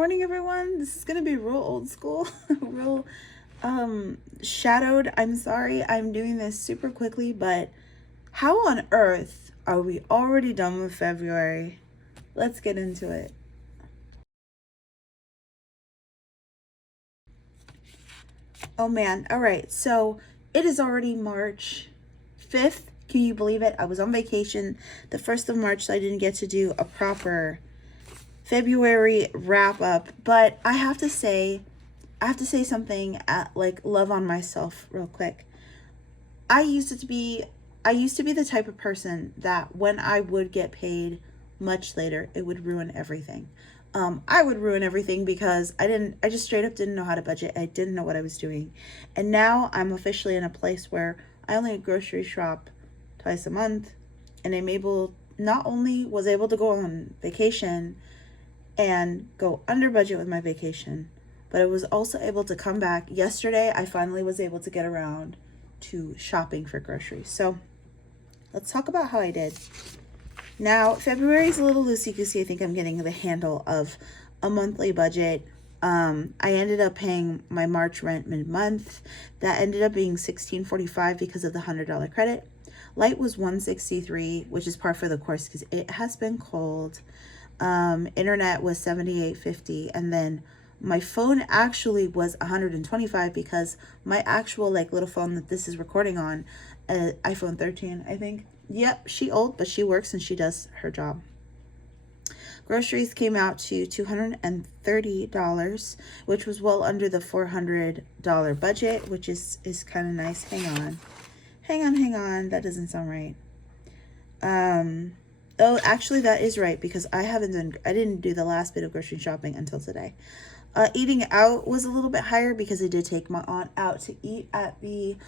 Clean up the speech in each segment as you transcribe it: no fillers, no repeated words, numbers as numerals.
morning, everyone. This is gonna be real old school, real shadowed. I'm sorry I'm doing this super quickly, but how on earth are we already done with February? Let's get into it. Oh man, all right. So it is already March 5th. Can you believe it? I was on vacation the 1st of March, so I didn't get to do a proper February wrap up, but I have to say something at like love on myself real quick. I used to be the type of person that when I would get paid much later, it would ruin everything. I would ruin everything because I just straight up didn't know how to budget. I didn't know what I was doing. And now I'm officially in a place where I only grocery shop twice a month, and not only was able to go on vacation and go under budget with my vacation, but I was also able to come back. Yesterday, I finally was able to get around to shopping for groceries. So let's talk about how I did. Now, February is a little loosey-goosey. I think I'm getting the handle of a monthly budget. I ended up paying my March rent mid-month. That ended up being $16.45 because of the $100 credit. Light was $163, which is par for the course because it has been cold. Internet was $78.50, and then my phone actually was $125 because my actual like little phone that this is recording on, iPhone 13, I think. Yep, she old, but she works and she does her job. Groceries came out to $230, which was well under the $400 budget, which is kind of nice. Hang on. That doesn't sound right. Oh, actually, that is right because I didn't do the last bit of grocery shopping until today. Eating out was a little bit higher because I did take my aunt out to eat at the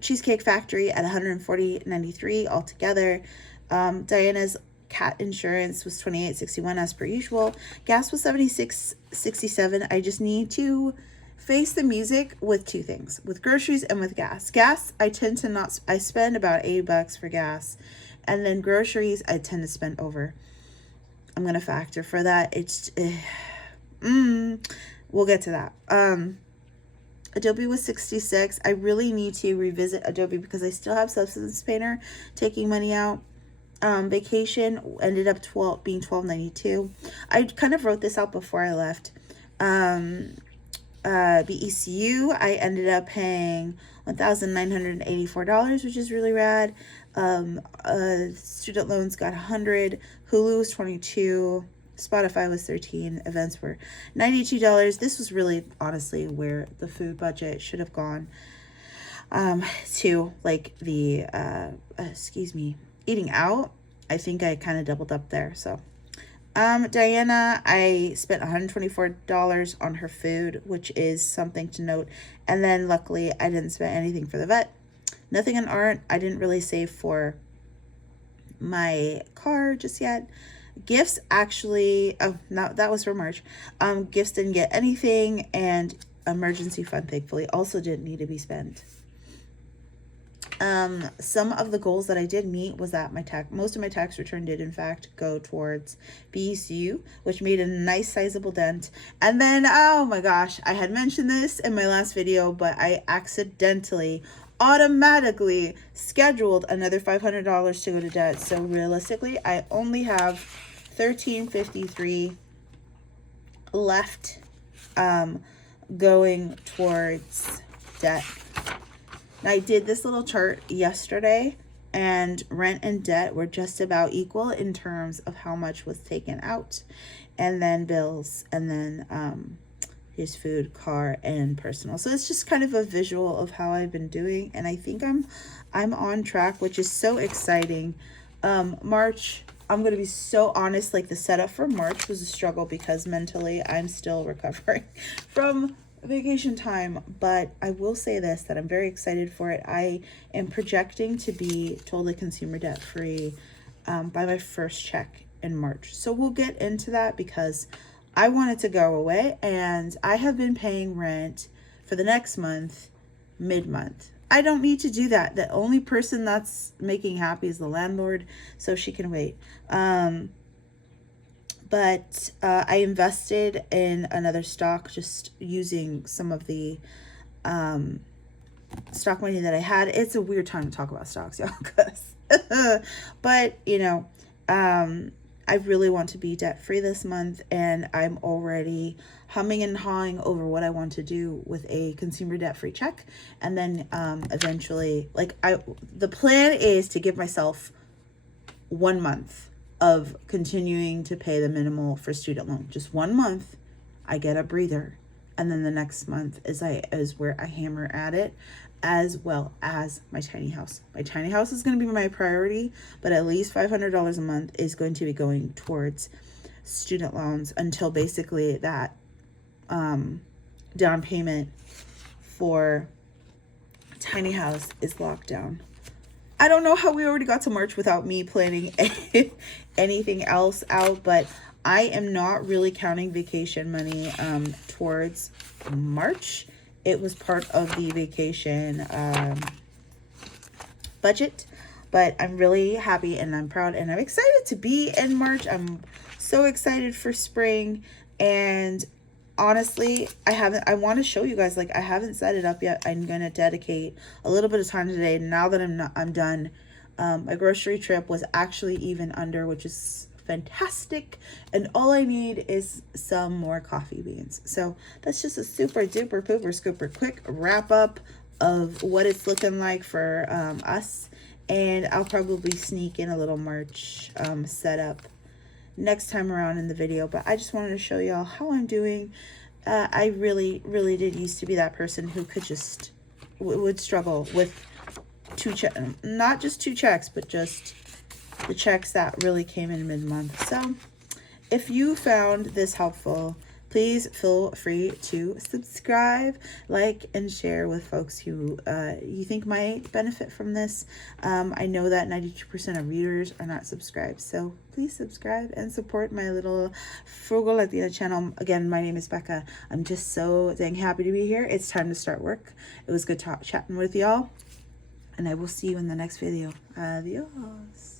Cheesecake Factory at $140.93 altogether. Diana's cat insurance was $28.61 as per usual. Gas was $76.67. I just need to face the music with two things, with groceries and with gas. Gas, I spend about $80 for gas. And then groceries, I tend to spend over. I'm going to factor for that. We'll get to that. Adobe was $66. I really need to revisit Adobe because I still have Substance Painter taking money out. Vacation ended up being $12.92. I kind of wrote this out before I left. BECU, I ended up paying $1,984, which is really rad. Student loans got $100. Hulu was $22. Spotify was $13. Events were $92. This was really honestly where the food budget should have gone to, like the eating out. I think I kind of doubled up there. So Diana, I spent $124 on her food, which is something to note. And then luckily I didn't spend anything for the vet. Nothing on art. I didn't really save for my car just yet. Gifts actually, no, that was for March. Gifts didn't get anything, and emergency fund thankfully also didn't need to be spent. Some of the goals that I did meet was that most of my tax return did in fact go towards BECU, which made a nice sizable dent. And then, oh my gosh, I had mentioned this in my last video, but I accidentally automatically scheduled another $500 to go to debt. So realistically, I only have $13.53 left going towards debt. Now, I did this little chart yesterday, and rent and debt were just about equal in terms of how much was taken out, and then bills, and then his food, car, and personal. So it's just kind of a visual of how I've been doing, and I think I'm on track, which is so exciting. March, I'm going to be so honest, like the setup for March was a struggle because mentally I'm still recovering from vacation time, but I will say this, that I'm very excited for it. I am projecting to be totally consumer debt free by my first check in March. So we'll get into that because I want it to go away, and I have been paying rent for the next month mid-month. I don't need to do that. The only person that's making happy is the landlord, so she can wait. But I invested in another stock, just using some of the stock money that I had. It's a weird time to talk about stocks, y'all, because but you know, I really want to be debt free this month, and I'm already humming and hawing over what I want to do with a consumer debt free check. And then eventually, like, the plan is to give myself 1 month of continuing to pay the minimal for student loan. Just 1 month, I get a breather, and then the next month is where I hammer at it, as well as my tiny house. My tiny house is going to be my priority, but at least $500 a month is going to be going towards student loans until basically that down payment for tiny house is locked down. I don't know how we already got to March without me planning anything else out, but I am not really counting vacation money towards March. It was part of the vacation budget, but I'm really happy and I'm proud and I'm excited to be in March. I'm so excited for spring, and honestly, I want to show you guys, like, I haven't set it up yet. I'm going to dedicate a little bit of time today now that I'm done. My grocery trip was actually even under, which is fantastic, and all I need is some more coffee beans. So that's just a super duper pooper scooper quick wrap up of what it's looking like for us, and I'll probably sneak in a little March setup next time around in the video. But I just wanted to show y'all how I'm doing. I really did used to be that person who could just would struggle with not just two checks, but just the checks that really came in mid-month. So if you found this helpful, please feel free to subscribe, like, and share with folks who you think might benefit from this. I know that 92% of readers are not subscribed, so please subscribe and support my little Frugal Latina channel. Again, my name is Becca. I'm just so dang happy to be here. It's time to start work. It was good chatting with y'all, and I will see you in the next video. Adios.